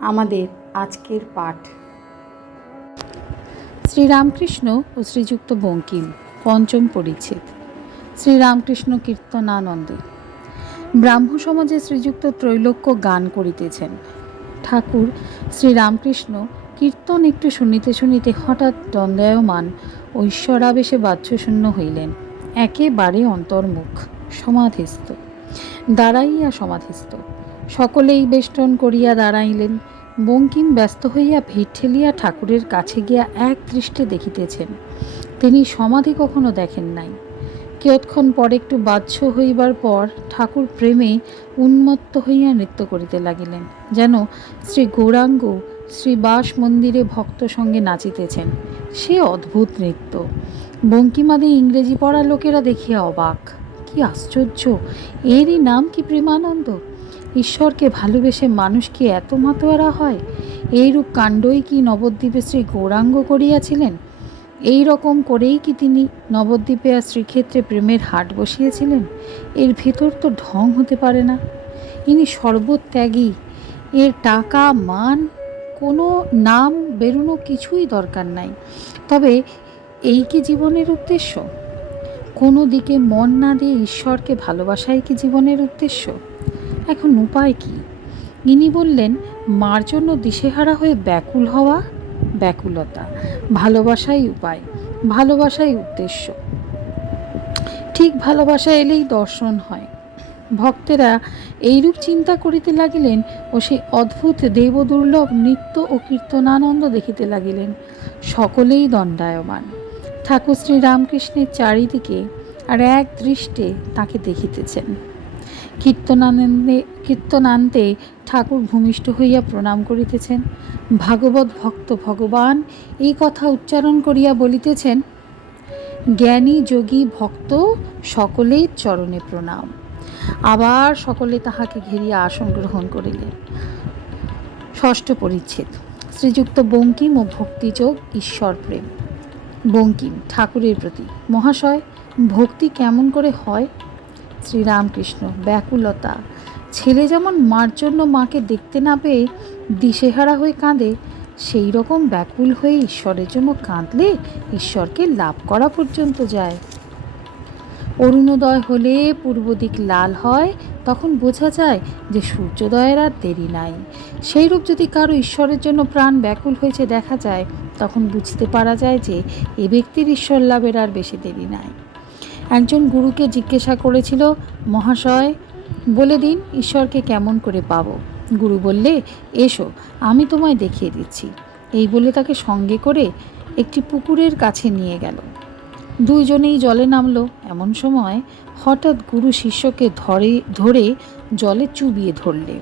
আমাদের আজকের পাঠ। শ্রীরামকৃষ্ণ ও শ্রীযুক্ত বঙ্কিম পঞ্চম পরিচ্ছেদ। শ্রীরামকৃষ্ণ কীর্তনানন্দে। ব্রাহ্ম সমাজে শ্রীযুক্ত ত্রৈলোক্য গান করিতেছেন। ঠাকুর শ্রীরামকৃষ্ণ কীর্তন একটু শুনিতে শুনিতে হঠাৎ দণ্ডায়মান ঐশ্বরাবেশে বাহ্যশূন্য হইলেন। একেবারে অন্তর্মুখ, সমাধিস্থ, দাঁড়াইয়া সমাধিস্থ। সকলেই বেষ্টন করিয়া দাঁড়াইলেন। বঙ্কিম ব্যস্ত হইয়া ভিড় ঠেলিয়া ঠাকুরের কাছে গিয়া এক দৃষ্টে দেখিতেছেন। তিনি সমাধি কখনো দেখেন নাই। কিয়ৎক্ষণ পর একটু বাহ্য হইবার পর ঠাকুর প্রেমে উন্মত্ত হইয়া নৃত্য করিতে লাগিলেন, যেন শ্রী গৌরাঙ্গ শ্রীবাস মন্দিরে ভক্ত সঙ্গে নাচিতেছেন। সে অদ্ভুত নৃত্য। বঙ্কিমাদি ইংরেজি পড়া লোকেরা দেখিয়া অবাক। কি আশ্চর্য! এরই নাম কি প্রেমানন্দ? ঈশ্বরকে ভালোবেসে মানুষ কি এত মাতোয়ারা হয়? এইরূপ কাণ্ডই কি নবদ্বীপে শ্রী গৌরাঙ্গ করিয়াছিলেন? এই রকম করেই কি তিনি নবদ্বীপে আর শ্রীক্ষেত্রে প্রেমের হাট বসিয়েছিলেন? এর ভেতর তো ঢং হতে পারে না। ইনি সর্বত্যাগী। এর টাকা, মান, কোনো নাম বেরোনো কিছুই দরকার নাই। তবে এই কি জীবনের উদ্দেশ্য? কোনো দিকে মন না দিয়ে ঈশ্বরকে ভালোবাসাই কি জীবনের উদ্দেশ্য? এখন উপায় কি? ইনি বললেন, মার জন্য দিশেহারা হয়ে ব্যাকুল হওয়া ব্যাকুলতা। ভালোবাসাই উপায়, ভালোবাসাই উদ্দেশ্য। ঠিক ভালোবাসা এলেই দর্শন হয়। ভক্তেরা এইরূপ চিন্তা করিতে লাগিলেন ও সেই অদ্ভুত দেবদুর্লভ নৃত্য ও কীর্তনানন্দ দেখিতে লাগিলেন। সকলেই দণ্ডায়মান। ঠাকুর শ্রী রামকৃষ্ণের চারিদিকে আর এক দৃষ্টে তাকে দেখিতেছেন। কীর্তনানন্দে, কীর্তনান্তে ঠাকুর ভূমিষ্ঠ হইয়া প্রণাম করিতেছেন। ভাগবত ভক্ত ভগবান এই কথা উচ্চারণ করিয়া বলিতেছেন, জ্ঞানী যোগী ভক্ত সকলেই চরণে প্রণাম। আবার সকলে তাহাকে ঘেরিয়া আসন গ্রহণ করিলেন। ষষ্ঠ পরিচ্ছেদ, শ্রীযুক্ত বঙ্কিম ও ভক্তিযোগ ঈশ্বর প্রেম। বঙ্কিম, ঠাকুরের প্রতি, মহাশয়, ভক্তি কেমন করে হয়? শ্রীরামকৃষ্ণ, ব্যাকুলতা। ছেলে যেমন মার জন্য মাকে দেখতে না পেয়ে দিশেহারা হয়ে কাঁদে, সেই রকম ব্যাকুল হয়ে ঈশ্বরের জন্য কাঁদলে ঈশ্বরকে লাভ করা পর্যন্ত যায়। অরুণোদয় হলে পূর্ব দিক লাল হয়, তখন বোঝা যায় যে সূর্যোদয়ের আর দেরি নাই। সেইরূপ যদি কারও ঈশ্বরের জন্য প্রাণ ব্যাকুল হয়েছে দেখা যায়, তখন বুঝতে পারা যায় যে এ ব্যক্তির ঈশ্বর লাভের আর বেশি দেরি নাই। একজন গুরুকে জিজ্ঞাসা করেছিল, মহাশয়, বলে দিন ঈশ্বরকে কেমন করে পাবো? গুরু বললে, এসো, আমি তোমায় দেখিয়ে দিচ্ছি। এই বলে তাকে সঙ্গে করে একটি পুকুরের কাছে নিয়ে গেল। দুইজনেই জলে নামলো। এমন সময় হঠাৎ গুরু শিষ্যকে ধরে ধরে জলে চুবিয়ে ধরলে।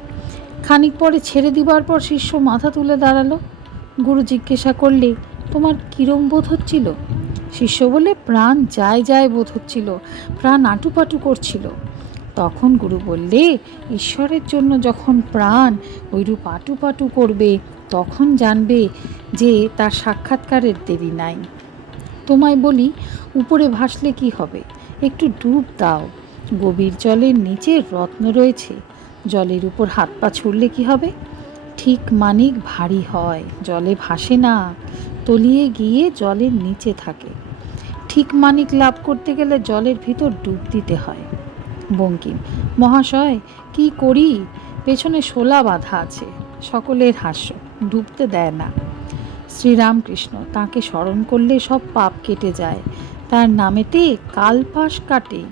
খানিক পরে ছেড়ে দিবার পর শিষ্য মাথা তুলে দাঁড়াল। গুরু জিজ্ঞাসা করলে, তোমার কিরম বোধ হচ্ছিল? শিষ্য বলে প্রাণ যায় যায় বোধ হচ্ছিল, প্রাণ আটুপাটু করছিল। তখন গুরু বললে, ঈশ্বরের জন্য যখন প্রাণ ওইরূপ আটুপাটু করবে, তখন জানবে যে তার সাক্ষাৎকারের দেরি নাই। তোমায় বলি, উপরে ভাসলে কি হবে? একটু ডুব দাও। গভীর জলের নিচে রত্ন রয়েছে। জলের উপর হাত পা ছুড়লে কি হবে? ঠিক মানিক ভারী হয়, জলে ভাসে না। তলিয়ে গিয়ে জলের নিচে থাকে। ঠিক মানিক লাভ করতে গেলে জলের ভিতর ডুব দিতে হয়। বঙ্কিম, মহাশয়, কি করি? পেছনে শোলা বাঁধা আছে, সকলের হাস্য, ডুবতে দেয় না। শ্রীরামকৃষ্ণ তাকে স্মরণ করলে সব পাপ কেটে যায়। তার নামেতে কালপাশ কাটে,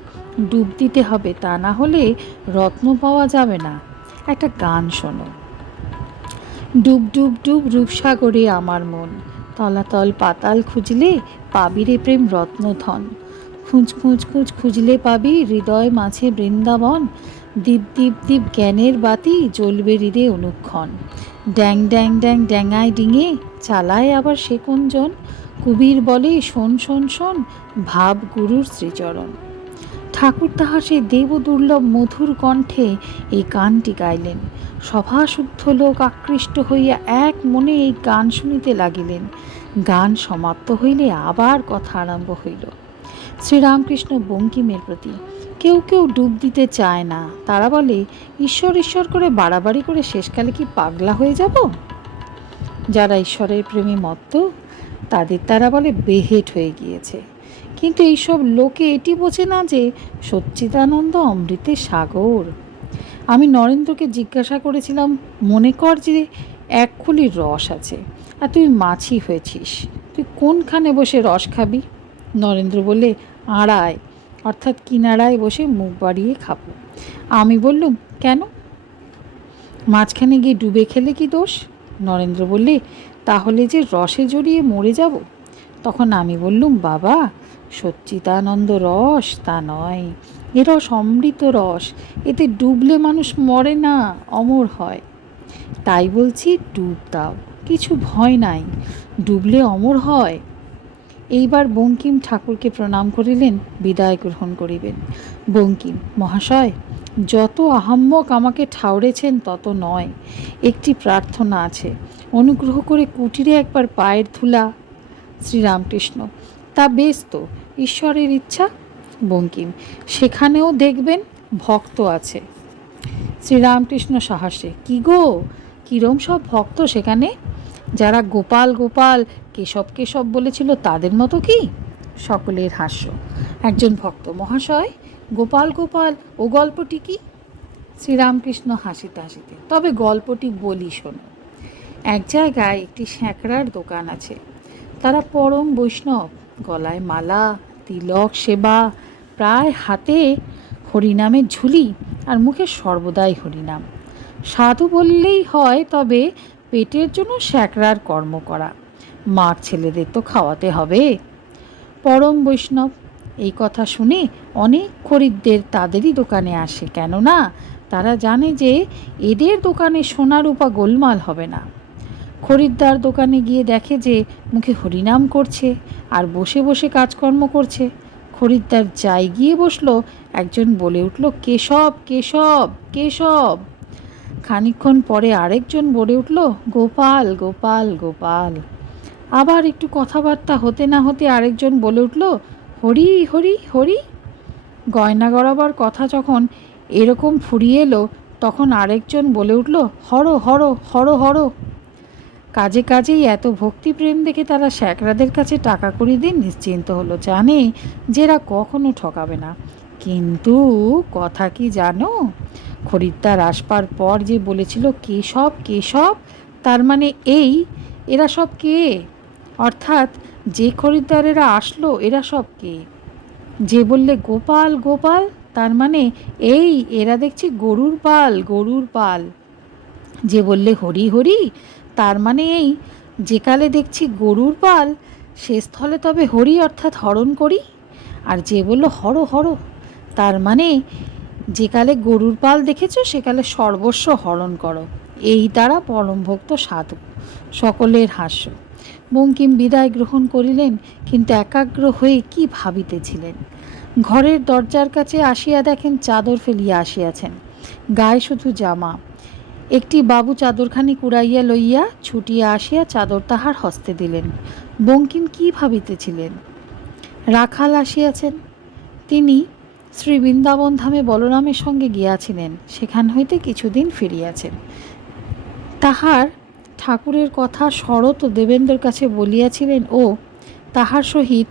ডুব দিতে হবে তা না হলে রত্ন পাওয়া যাবে না। একটা গান শোনো। ডুব ডুব ডুব রূপসাগরে আমার মন তলাতল পাতাল খুঁজলে পাবি রে প্রেম রত্নধন। খুঁজ খুঁজ খুঁজ খুঁজলে পাবি হৃদয় মাঝে বৃন্দাবন। দীপ দীপ দীপ জ্ঞানের বাতি জ্বলবে হৃদে অনুক্ষণ। ড্যাং ড্যাং ড্যাং, ড্যাঙায় ডিঙে চালায় আবার সে কোনজন? কুবির বলে শোন শোন শোন ভাব গুরুর শ্রীচরণ। ঠাকুর তাহার সেই দেব দুর্লভ মধুর কণ্ঠে এই গানটি গাইলেন। সভাশুদ্ধ লোক আকৃষ্ট হইয়া এক মনে এই গান শুনিতে লাগিলেন। গান সমাপ্ত হইলে আবার কথা আরম্ভ হইল। শ্রীরামকৃষ্ণ বঙ্কিমের প্রতি, কেউ কেউ ডুব দিতে চায় না। তারা বলে, ঈশ্বর ঈশ্বর করে বাড়াবাড়ি করে শেষকালে কি পাগলা হয়ে যাব? যারা ঈশ্বরের প্রেমে মত্ত, তাদের তারা বলে, বেহেট হয়ে গিয়েছে। কিন্তু এইসব লোকে এটি বোঝে না যে সচ্চিদানন্দ অমৃতের সাগর। আমি নরেন্দ্রকে জিজ্ঞাসা করেছিলাম, মনে কর যে এক খুলি রস আছে, আর তুই মাছি হয়েছিস, তুই কোনখানে বসে রস খাবি? নরেন্দ্র বলে আড়ায়, অর্থাৎ কিনারায় বসে মুখ বাড়িয়ে খাব। আমি বললুম, কেন? মাঝখানে গিয়ে ডুবে খেলে কি দোষ? নরেন্দ্র বললে, তাহলে যে রসে জড়িয়ে মরে যাব? তখন আমি বললুম, বাবা সচ্চিদানন্দ রস তা নয়। এ রস অমৃত রস। এতে ডুবলে মানুষ মরে না, অমর হয়। তাই বলছি ডুব দাও, কিছু ভয় নাই। ডুবলে অমর হয়। এইবার বঙ্কিম ঠাকুরকে প্রণাম করিলেন, বিদায় গ্রহণ করিবেন। বঙ্কিম, মহাশয়, যত আহাম্মক আমাকে ঠাউরেছেন তত নয়। একটি প্রার্থনা আছে, অনুগ্রহ করে কুটিরে একবার পায়ের ধুলা। শ্রীরামকৃষ্ণ, তা বেশ তো। ঈশ্বরের ইচ্ছা, বঙ্কিম। সেখানেও দেখবেন ভক্ত আছে। শ্রীরামকৃষ্ণ সাহসে। কি গো? কিরম সব ভক্ত সেখানে? যারা গোপাল গোপাল, কেশব কেশব বলেছিল তাদের মতো কি? সকলের হাস্য। একজন ভক্ত মহাশয়, গোপাল গোপাল, ও গল্পটি কি? শ্রীরামকৃষ্ণ হাসিতে হাসিতে। তবে গল্পটি বলি শোনো। এক জায়গায় একটি স্যাঁকড়ার দোকান আছে। তারা পরম বৈষ্ণব। গলায় মালা, তিলক সেবা, প্রায় হাতে হরিনামের ঝুলি আর মুখে সর্বদাই হরিনাম। সাধু বললেই হয়, তবে পেটের জন্য স্যাকরার কর্ম করা। মার ছেলেদের তো খাওয়াতে হবে। পরম বৈষ্ণব, এই কথা শুনে অনেক খরিদ্দের তাদেরই দোকানে আসে। কেননা তারা জানে যে এদের দোকানে সোনা রূপা গোলমাল হবে না। খরিদ্দার দোকানে গিয়ে দেখে যে মুখে হরিনাম করছে আর বসে বসে কাজকর্ম করছে। খরিদ্দার যাই গিয়ে বসল, একজন বলে উঠল, কেশব কেশব কেশব। খানিকক্ষণ পরে আরেকজন বলে উঠল, গোপাল গোপাল গোপাল। আবার একটু কথাবার্তা হতে না হতে আরেকজন বলে উঠল, হরি হরি হরি? গয়না গড়াবার কথা যখন এরকম ফুরিয়ে এলো, তখন আরেকজন বলে উঠল, হর হর হর হর। কাজে কাজেই এত ভক্তিপ্রেম দেখে তারা শ্যাকরাদের কাছে টাকা করি দিন নিশ্চিন্ত হলো, জানে যে এরা কখনো ঠকাবে না। কিন্তু কথা কি জানো? খরিদ্দার আসবার পর যে বলেছিল কেশব কেশব তার মানে এই, এরা সব কে? অর্থাৎ যে খরিদ্দারেরা আসলো, এরা সব কে? যে বললে, গোপাল গোপাল, তার মানে এই, এরা দেখছি গরুর পাল গরুর পাল। যে বললে, হরি হরি তার মানে এই যেকালে দেখছি গরুর পাল সে স্থলে তবে হরি অর্থাৎ হরণ করি। আর যে বলল, হর হর। তার মানে যেকালে গরুর পাল দেখেছ সেকালে সর্বস্ব হরণ করো। এই দ্বারা পরমভক্ত সাধু, সকলের হাস্য। বঙ্কিম বিদায় গ্রহণ করিলেন, কিন্তু একাগ্র হয়ে কি ভাবিতেছিলেন? ঘরের দরজার কাছে আসিয়া দেখেন চাদর ফেলিয়া আসিয়াছেন। গায়ে শুধু জামা। একটি বাবু চাদরখানি কুড়াইয়া লইয়া ছুটিয়া আসিয়া চাদর তাহার হস্তে দিলেন। বঙ্কিম কি ভাবিতেছিলেন? রাখাল আসিয়াছেন। তিনি শ্রী বৃন্দাবন ধামে বলরামের সঙ্গে গিয়াছিলেন, সেখান হইতে কিছুদিন ফিরিয়াছেন। তাহার ঠাকুরের কথা শরৎ ও দেবেন্দ্রের কাছে বলিয়াছিলেন ও তাহার সহিত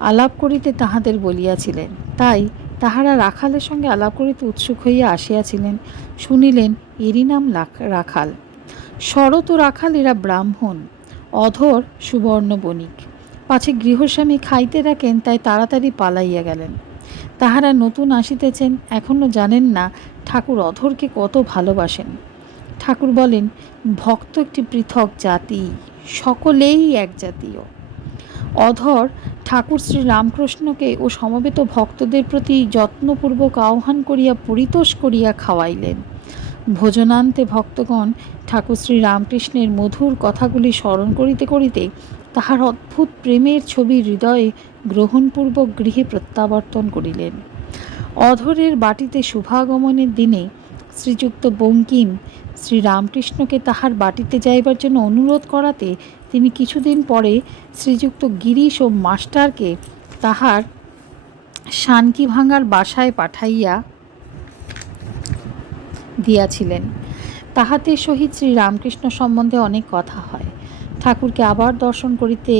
আলাপ করিতে তাহাদের বলিয়াছিলেন। তাই তাহারা রাখালের সঙ্গে আলাপ করিতে উৎসুক হইয়া আসিয়াছিলেন, শুনিলেন এরই নাম রাখাল। শরৎ ও রাখাল এরা ব্রাহ্মণ, অধর, সুবর্ণ বণিক। পাছে গৃহস্বামী খাইতে রাখেন তাই তাড়াতাড়ি পালাইয়া গেলেন। তাহারা নতুন আসিতেছেন এখনও জানেন না ঠাকুর অধরকে কত ভালোবাসেন। ঠাকুর বলেন, ভক্ত একটি পৃথক জাতি, সকলেই এক জাতীয়। অধর, ঠাকুর শ্রী রামকৃষ্ণকে ও সমবেত ভক্তদের প্রতি যত্নপূর্বক আহ্বান করিয়া পরিতোষ করিয়া খাওয়াইলেন। ভোজনান্তে ভক্তগণ ঠাকুর শ্রী রামকৃষ্ণের মধুর কথাগুলি স্মরণ করিতে করিতে তাহার অদ্ভুত প্রেমের ছবি হৃদয়ে গ্রহণপূর্বক গৃহে প্রত্যাবর্তন করিলেন। অধরের বাটিতে শুভাগমনের দিনে শ্রীযুক্ত বঙ্কিম শ্রী রামকৃষ্ণকে তাহার বাটিতে যাইবার জন্য অনুরোধ করাতে তিনি কিছুদিন পরে শ্রীযুক্ত গিরিশ ও মাস্টারকে তাহার শানকি ভাঙার বাসায় পাঠাইয়া দিয়াছিলেন। তাহাতে সহিত শ্রীরামকৃষ্ণ সম্বন্ধে অনেক কথা হয়। ঠাকুরকে আবার দর্শন করিতে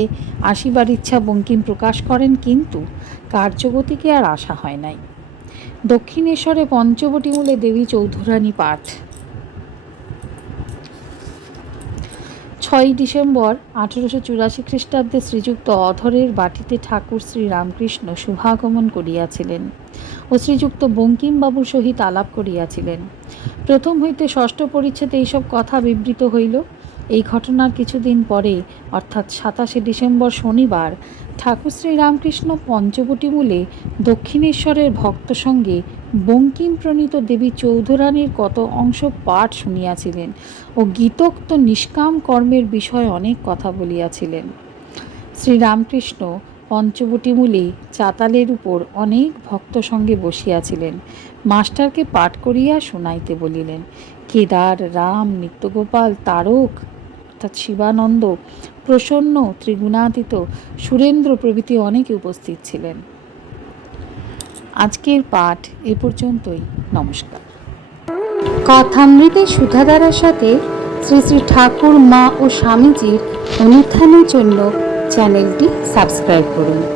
আসিবার ইচ্ছা বঙ্কিম প্রকাশ করেন, কিন্তু কার্যগতিকে আর আশা হয় নাই। দক্ষিণেশ্বরে পঞ্চবটি মূলে দেবী চৌধুরানী পাঠ। ছয়ই ডিসেম্বর আঠেরোশো চুরাশি খ্রিস্টাব্দে শ্রীযুক্ত অধরের বাটিতে ঠাকুর শ্রী রামকৃষ্ণ শুভাগমন করিয়াছিলেন ও শ্রীযুক্ত বঙ্কিমবাবুর সহিত আলাপ করিয়াছিলেন। প্রথম হইতে ষষ্ঠ পরিচ্ছেদে এইসব কথা বিবৃত হইল। এই ঘটনার কিছুদিন পরে, অর্থাৎ সাতাশে ডিসেম্বর শনিবার, ঠাকুর শ্রী রামকৃষ্ণ পঞ্চবটি মূলে দক্ষিণেশ্বরের ভক্ত সঙ্গে বঙ্কিম প্রণীত দেবী চৌধুরানীর কত অংশ পাঠ শুনিয়াছিলেন ও গীতোক্ত নিষ্কাম কর্মের বিষয়ে অনেক কথা বলিয়াছিলেন। শ্রীরামকৃষ্ণ পঞ্চবটি মূলে চাতালের উপর অনেক ভক্ত সঙ্গে বসিয়াছিলেন। মাস্টারকে পাঠ করিয়া শুনাইতে বলিলেন, কেদার, রাম, নিত্যগোপাল, তারক, অর্থাৎ শিবানন্দ, প্রসন্ন, ত্রিগুণাতীত, সুরেন্দ্র প্রভৃতি অনেকে উপস্থিত ছিলেন। আজকের পাঠ এ পর্যন্তই। নমস্কার। কথামৃতে সুধাধারার সাথে শ্রী শ্রী ঠাকুর, মা ও স্বামীজির অনুত্থানের জন্য চ্যানেলটি সাবস্ক্রাইব করুন